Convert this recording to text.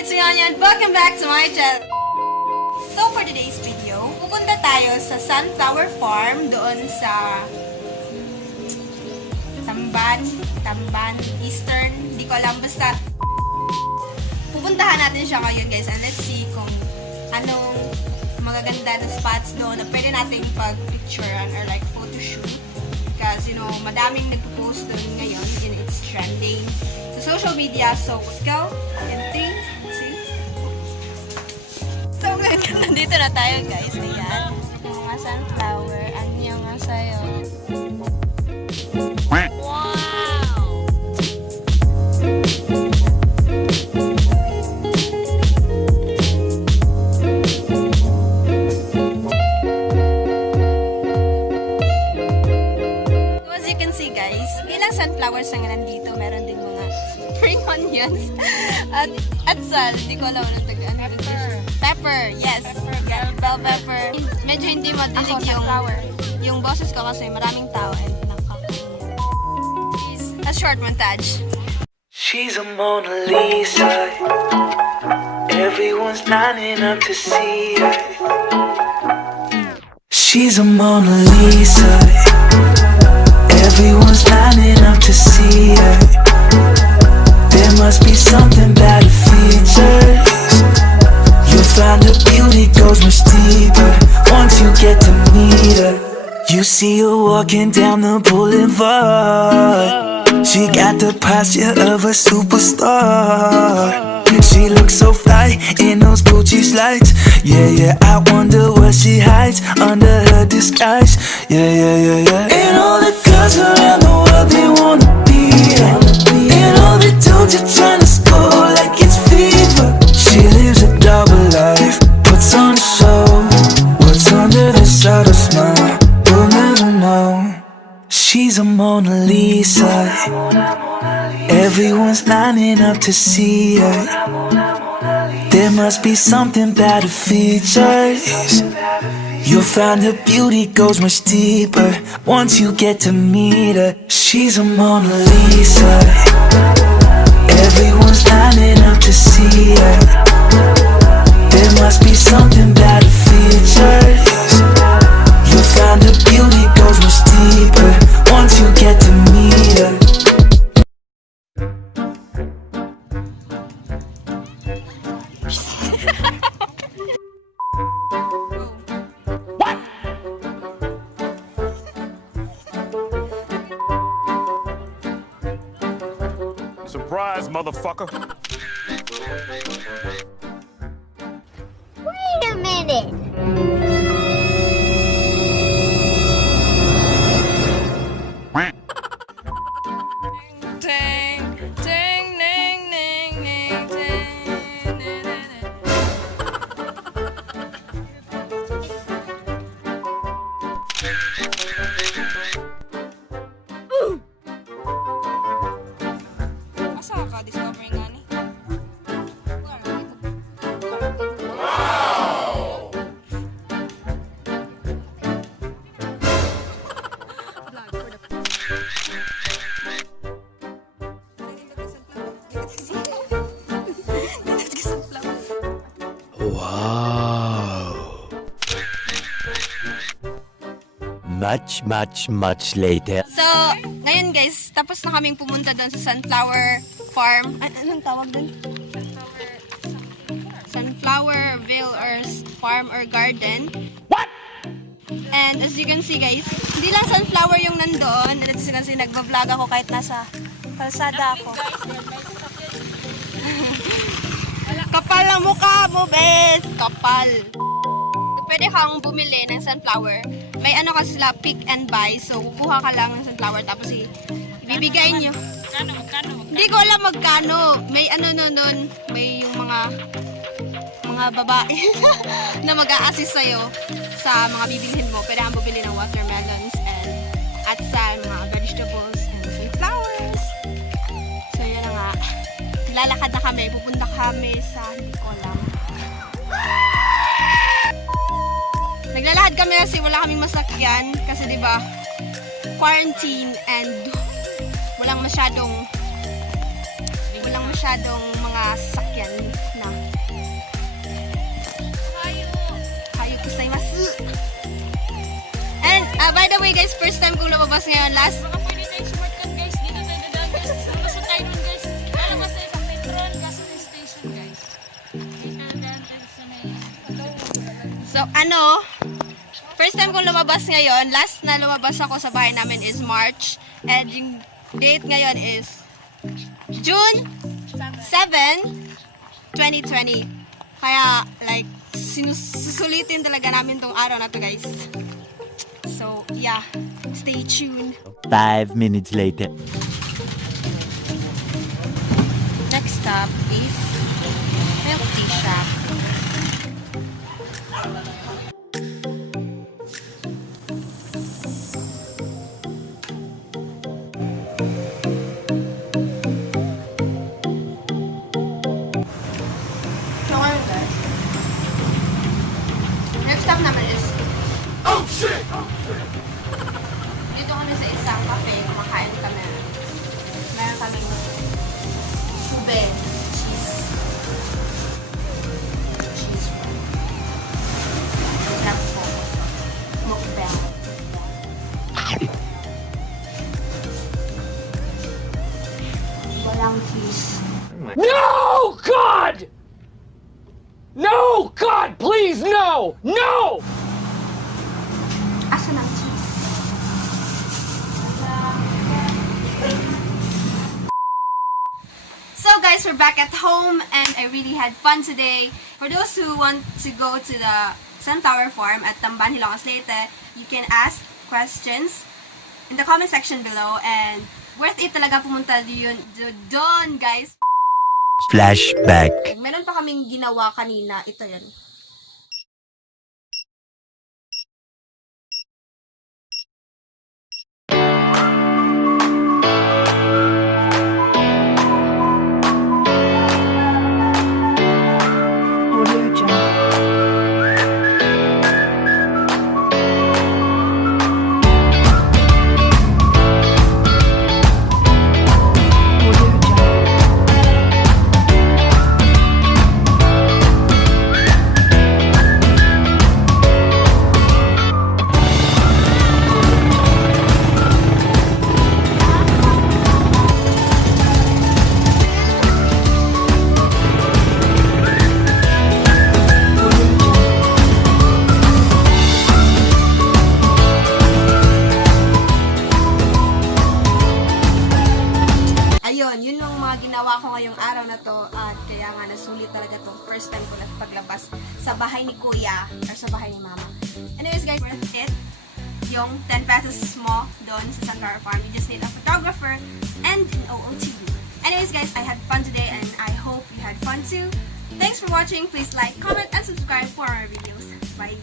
It's Anya and welcome back to my channel. So for today's video, pupunta tayo sa sunflower farm doon sa Tambaan, Eastern, di ko alam, basta pupuntahan natin siya ngayon guys, and let's see kung anong magaganda na spots doon na pwede nating pag-picturean or like photoshoot. Because, you know, madaming nagpo-post doon ngayon and it's trending sa social media. So, let's go. In 3, 2. So, nandito na tayo guys. Ayan. Yung mga sunflower. Anya nga sa'yo. Wow! Sunflowers na nga nandito, meron din mga spring onions at sal, hindi ko alam anong tagaan. Pepper, yes. Bell pepper. Medyo hindi madilig yung boses ko kasi maraming tao and nakakakuha. A short montage. She's a Mona Lisa. Everyone's lining up to see her. She's a Mona Lisa. Everyone's lining up to see her. There must be something about her features. You'll find her beauty goes much deeper once you get to meet her. You see her walking down the boulevard. She got the posture of a superstar. She looks so fly in those Gucci slides. Yeah, yeah, I wonder what she hides under her disguise. Yeah, yeah, yeah, yeah. And all the girls around the world, they wanna be her. And all the dudes are trying to score like it's fever. She lives a double life, puts on a show. What's under the subtle smile, we'll never know. She's a Mona Lisa. Everyone's lining up to see her. There must be something about her features. You'll find her beauty goes much deeper once you get to meet her. She's a Mona Lisa. Everyone's lining up to see her. There must be something about her features. You'll find her beauty goes much deeper once you get to meet her. Surprise, motherfucker. Wait a minute. Ding, ding, ding, ding, ding, ding, ding, ding. Asa ka discover nga ni? Much later. So, ngayon guys, tapos na kaming pumunta doon sa sunflower farm. Anong tawag doon? Sunflowerville or farm or garden. What? And as you can see guys, hindi lang sunflower yung nandoon. As you can see, nagbablog ako kahit nasa kalsada ako. Kapal ang mukha mo, bes! Kapal! Pwede kang bumili ng sunflower. May ano kasi sila, pick and buy. So, kukuha ka lang ng sunflower tapos ibibigay nyo. Hindi ko alam magkano. May ano nun, may yung mga babae na mag-a-assist sa'yo sa mga bibilhin mo. Pwede kang bumili ng watermelons and at sa mga vegetables and sunflowers. So, yun na nga. Lalakad na kami. Pupunta kami sa, hindi ko alam. Naglalakad kami kasi wala kaming masakyan kasi 'di ba quarantine and walang masyadong masyadong mga sasakyan na. Hayo gozaimasu. And by the way guys, first time kong lumabas ngayon. Last Baka pwede tayong shortcut guys. Dito tayo dadaan guys. Lulusot tayo nun guys. Lalabas tayo sa Petron Gasoline Station guys. Dito dadaan tayo sa may... So, first time kong lumabas ngayon, last na lumabas ako sa bahay namin is March. And yung date ngayon is June 7, 2020. Kaya, like, susulitin talaga namin tong araw na to, guys. So, yeah. Stay tuned. 5 minutes later. Next stop is Milk Tea Shop. So ngayon guys, next stop naman is dito kami sa isang cafe, kumakain kami. Meron kaming ube, cheese fry. Sarap po. Mukbang. Walang cheese. No, God! No, God, please, no! No! Asa ng cheese? So guys, we're back at home and I really had fun today. For those who want to go to the sunflower farm at Tambaan, Hilongos, Leyte, you can ask questions in the comment section below and worth it talaga pumunta doon guys. Flashback. Meron pa kaming ginawa kanina. Ito yan. Ayun, yun yung mga ginawa ko ngayong araw na to at kaya nga nasulit talaga to first time ko na paglabas sa bahay ni Kuya or sa bahay ni Mama. Anyways guys, worth it. Yung 10 pesos mo doon sa Sunflower Farm. You just need a photographer and an OOTD. Anyways guys, I had fun today and I hope you had fun too. Thanks for watching. Please like, comment, and subscribe for more videos. Bye!